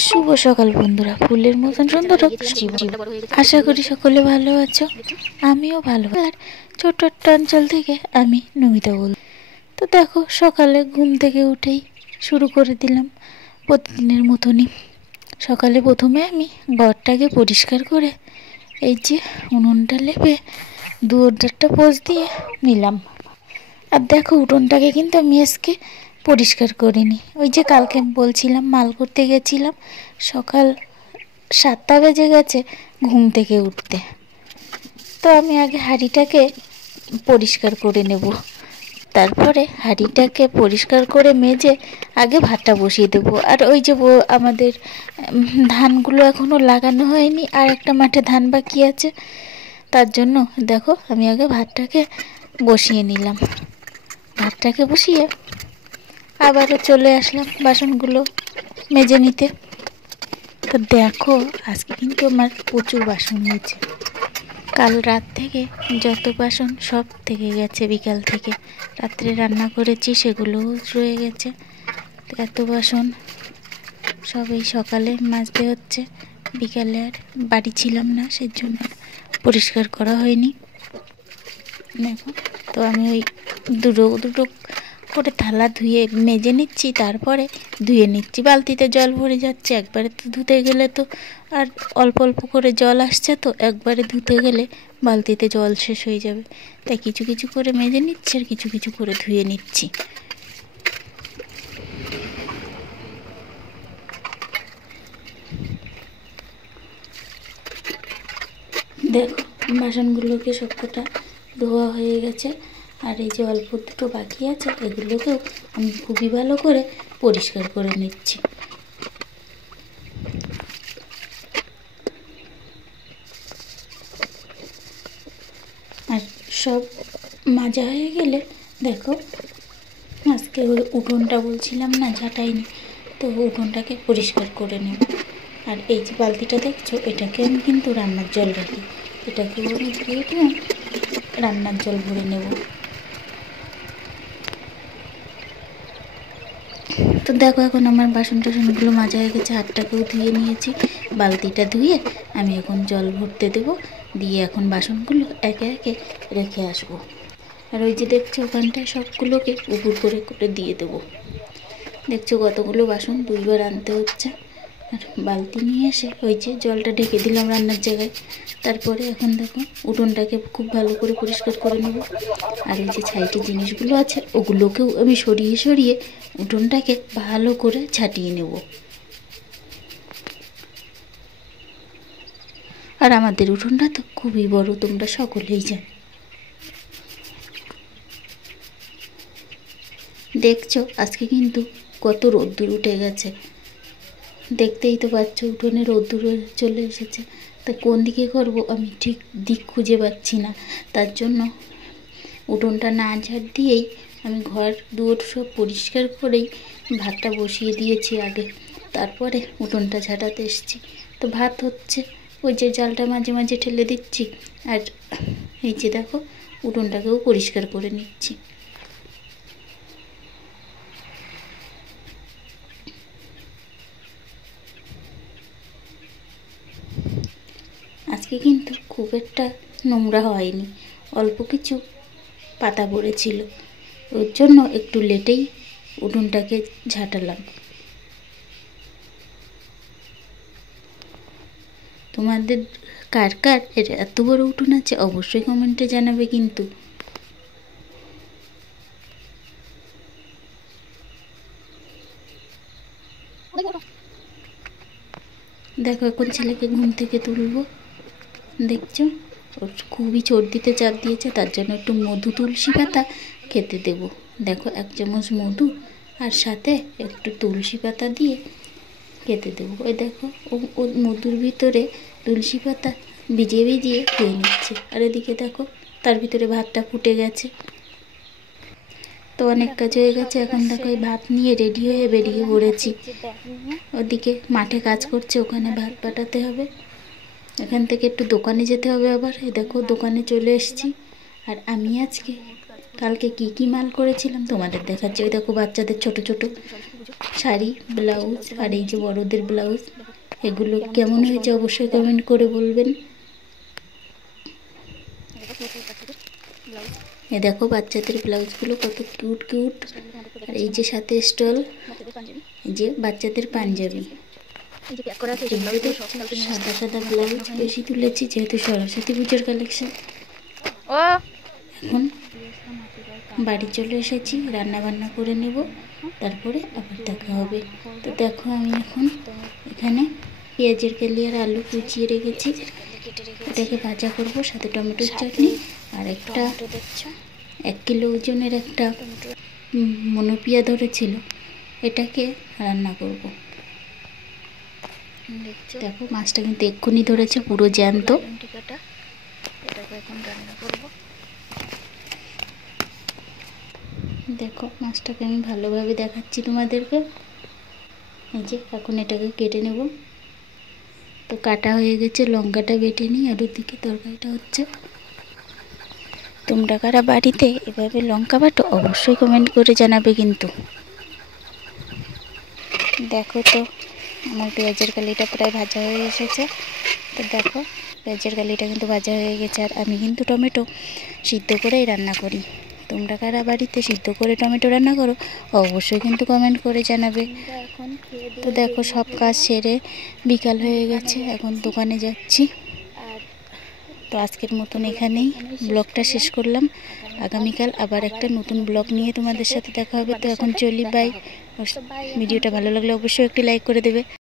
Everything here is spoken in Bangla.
শুভ সকাল বন্ধুরা, ফুলের মতন সুন্দর জীবন। আশা করি সকলে ভালো আছো, আমিও ভালো। আর ছোট্ট একটা অঞ্চল থেকে আমি নমিতা বল। তো দেখো, সকালে ঘুম থেকে উঠেই শুরু করে দিলাম প্রতিদিনের মতনই। সকালে প্রথমে আমি ঘরটাকে পরিষ্কার করে এই যে উনুনটা লেপে দুয়ারটা পোঁছ দিয়ে নিলাম। আর দেখো, উঠোনটাকে কিন্তু আমি আজকে পরিষ্কার করিনি। ওই যে কালকে বলছিলাম মাল করতে গেছিলাম, সকাল 7টা বেজে গেছে ঘুম থেকে উঠতে। তো আমি আগে হাঁড়িটাকে পরিষ্কার করে নেব, তারপরে হাঁড়িটাকে পরিষ্কার করে মেজে আগে ভাতটা বসিয়ে দেবো। আর ওই যে আমাদের ধানগুলো এখনও লাগানো হয়নি, আর একটা মাঠে ধান বাকি আছে, তার জন্য দেখো আমি আগে ভাতটাকে বসিয়ে নিলাম। ভাতটাকে বসিয়ে আবারও চলে আসলাম বাসনগুলো মেজে নিতে। তো দেখো, আজকে কিন্তু আমার প্রচুর বাসন হয়েছে। কাল রাত থেকে যত বাসন সব থেকে গেছে, বিকাল থেকে রাত্রে রান্না করেছি সেগুলোও রয়ে গেছে। এত বাসন সব এই সকালে মাজতে হচ্ছে, বিকালে আর বাড়ি ছিলাম না, সেই জন্য পরিষ্কার করা হয়নি। দেখো, তো আমি ওই দুটো করে থালা ধুয়ে মেজে নিচ্ছি, তারপরে ধুয়ে নিচ্ছি। বালতিতে জল ভরে যাচ্ছে, একবারে তো ধুতে গেলে তো আর অল্প অল্প করে জল আসছে, তো একবারে ধুতে গেলে বালতিতে জল শেষ হয়ে যাবে। তাই কিছু কিছু করে মেজে নিচ্ছি আর কিছু কিছু করে ধুয়ে নিচ্ছি। দেখো, বাসনগুলোকে সবকটা ধোয়া হয়ে গেছে, আর এই যে অল্প দুটো বাকি আছে এগুলোকেও আমি খুবই ভালো করে পরিষ্কার করে নিচ্ছি। আর সব মাজা হয়ে গেলে দেখো, আজকে ওই উঠোনটা বলছিলাম না ঝাঁটাইনি, তো উঠোনটাকে পরিষ্কার করে নেব। আর এই যে বালতিটা দেখছো, এটাকে আমি কিন্তু রান্নার জল রাখি, এটাকেও আমি ধুয়ে দিয়ে রান্নার জল ভরে নেব। তো দেখো, এখন আমার বাসন টাসনগুলো মাজা হয়ে গেছে, হাতটাকেও ধুয়ে নিয়েছি। বালতিটা ধুয়ে আমি এখন জল ভরতে দেবো, দিয়ে এখন বাসনগুলো একে একে রেখে আসবো। আর ওই যে দেখছো ওখানটায় সবগুলোকে উপর করে করে দিয়ে দেবো। দেখছো কতগুলো বাসন দুইবার আনতে হচ্ছে। আর বালতি নিয়ে এসে ওই যে জলটা ঢেকে দিলাম রান্নার জায়গায়। তারপরে এখন দেখো উঠোনটাকে খুব ভালো করে পরিষ্কার করে নেব। আর এই যে ছাইটি জিনিসগুলো আছে ওগুলোকেও আমি সরিয়ে সরিয়ে উঠোনটাকে ভালো করে ছাটিয়ে নেব। আর আমাদের উঠোনটা তো খুবই বড়, তোমরা সকলেই জানো। দেখছো আজকে কিন্তু কত রোদ্দুর উঠে গেছে, দেখতেই তো পাচ্ছ উঠোনে রোদ্দুর চলে এসেছে। তা কোন দিকে করব আমি ঠিক দিক খুঁজে পাচ্ছি না, তার জন্য উঠোনটা না ঝাড় দিয়েই আমি ঘর দুয়ার সব পরিষ্কার করেই ভাতটা বসিয়ে দিয়েছি আগে, তারপরে উঠোনটা ঝাঁটাতে এসেছি। তো ভাত হচ্ছে, ওই যে জালটা মাঝে মাঝে ঠেলে দিচ্ছি, আর এই যে দেখো উঠোনটাকেও পরিষ্কার করে নিচ্ছি। আজকে কিন্তু খুব একটা নোংরা হয়নি, অল্প কিছু পাতা পড়েছিল, ওর জন্য একটু লেটেই উঠোনটাকে ঝাঁটালাম। তোমাদের কার কার এর এত বড় উঠোন আছে অবশ্যই কমেন্টে জানাবে কিন্তু। দেখো এখন ছেলেকে ঘুম থেকে তুলবো, দেখছো ওর খুবই সর্দিতে চাপ দিয়েছে, তার জন্য একটু মধু তুলসী পাতা খেতে দেব। দেখো 1 চামচ মধু আর সাথে একটু তুলসী পাতা দিয়ে খেতে দেবো। ওই দেখো ও মধুর ভিতরে তুলসী পাতা ভিজিয়ে ভিজিয়ে খেয়ে নিচ্ছে। আর এদিকে দেখো তার ভিতরে ভাতটা ফুটে গেছে। তো অনেক কাজ হয়ে গেছে, এখন দেখো এই ভাত নিয়ে রেডি হয়ে বেরিয়ে পড়েছি। ওদিকে মাঠে কাজ করছে, ওখানে ভাত পাঠাতে হবে, এখান থেকে একটু দোকানে যেতে হবে আবার। এই দেখো দোকানে চলে এসেছি। আর আমি আজকে কালকে কি কি মাল করেছিলাম তোমাদের দেখাচ্ছি। ওই দেখো বাচ্চাদের ছোট ছোট শাড়ি, ব্লাউজ আর এই যে বড়দের ব্লাউজ, এগুলো কেমন হয়েছে অবশ্যই কমেন্ট করে বলবেন। এ দেখো বাচ্চাদের ব্লাউজগুলো কত কিউট কিউট। আর এই যে সাথে স্টল, এই যে বাচ্চাদের পাঞ্জাবি। সাদা সাদা ব্লাউজ বেশি তুলেছি যেহেতু সরস্বতী পুজোর কালেকশন। এখন বাড়ি চলে এসেছি, রান্না বান্না করে নেব, তারপরে আবার দেখা হবে। তো দেখো আমি এখন এখানে পেঁয়াজের কালি আর আলু কুচিয়ে রেখেছি, এটাকে ভাজা করব, সাথে টমেটোর চাটনি আর একটা 1 কিলো ওজনের একটা মনোপিয়া ধরেছিল, এটাকে রান্না করব। দেখো মাছটা কিন্তু এক্ষুনি ধরেছে, পুরো জ্যান্ত। এটাকে এখন রান্না করব। দেখো মাছটাকে আমি ভালোভাবে দেখাচ্ছি তোমাদেরকে। এই যে এখন এটাকে কেটে নেব। তো কাটা হয়ে গেছে, লঙ্কাটা বেটে নিই, আর ওদিকে তরকারিটা হচ্ছে। তোমরা কারা বাড়িতে এভাবে লঙ্কা বাটো অবশ্যই কমেন্ট করে জানাবে কিন্তু। দেখো তো আমার পেঁয়াজের কালিটা প্রায় ভাজা হয়ে এসেছে। তো দেখো পেঁয়াজের কালিটা কিন্তু ভাজা হয়ে গেছে। আর আমি কিন্তু টমেটো সিদ্ধ করেই রান্না করি। তোমরা কারা বাড়িতে সিদ্ধ করে টমেটো রান্না করো অবশ্যই কিন্তু কমেন্ট করে জানাবে। তো দেখো সব কাজ সেরে বিকাল হয়ে গেছে, এখন দোকানে যাচ্ছি। তো আজকের মতন এখানেই ব্লগটা শেষ করলাম। আগামীকাল আবার একটা নতুন ব্লগ নিয়ে তোমাদের সাথে দেখা হবে। তো এখন চলি, বাই। ভিডিওটা ভালো লাগলে অবশ্যই একটি লাইক করে দেবে।